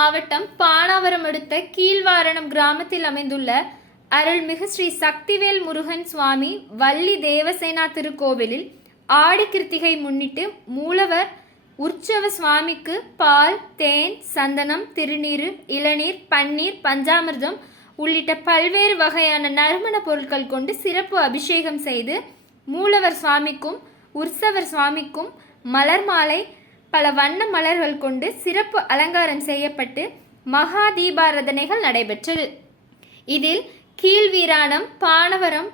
மாவட்டம் பானாவரம் அடுத்த கீழ்வாரணம் கிராமத்தில் அமைந்துள்ள அருள்மிகு ஸ்ரீ சக்திவேல் முருகன் சுவாமி வள்ளி தேவசேனா திருக்கோவிலில் ஆடி கிருத்திகை முன்னிட்டு மூலவர் உற்சவ சுவாமிக்கு பால், தேன், சந்தனம், திருநீர், இளநீர், பன்னீர், பஞ்சாமிர்தம் உள்ளிட்ட பல்வேறு வகையான நறுமண பொருட்கள் கொண்டு சிறப்பு அபிஷேகம் செய்து மூலவர் சுவாமிக்கும் உற்சவர் சுவாமிக்கும் மலர் மாலை, பல வண்ண மலர்கள் கொண்டு சிறப்பு அலங்காரம் செய்யப்பட்டு மகா தீபாராதனைகள் நடைபெற்றது. இதில் கீழ்வீராணம், பானவரம்,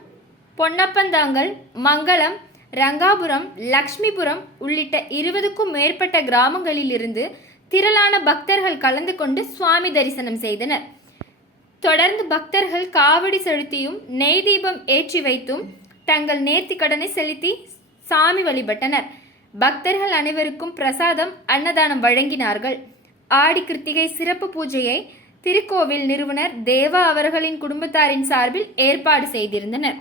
பொன்னப்பந்தாங்கல், மங்களம், ரங்காபுரம், லக்ஷ்மிபுரம் உள்ளிட்ட 20க்கும் மேற்பட்ட கிராமங்களில் இருந்து திரளான பக்தர்கள் கலந்து கொண்டு சுவாமி தரிசனம் செய்தனர். தொடர்ந்து பக்தர்கள் காவடி செலுத்தியும் நெய் தீபம் ஏற்றி வைத்தும் தங்கள் நேர்த்தி கடனை செலுத்தி சாமி வழிபட்டனர். பக்தர்கள் அனைவருக்கும் பிரசாதம், அன்னதானம் வழங்கினார்கள். ஆடி கிருத்திகை சிறப்பு பூஜையை திருக்கோவில் நிறுவனர் தேவா அவர்களின் குடும்பத்தாரின் சார்பில் ஏற்பாடு செய்திருந்தனர்.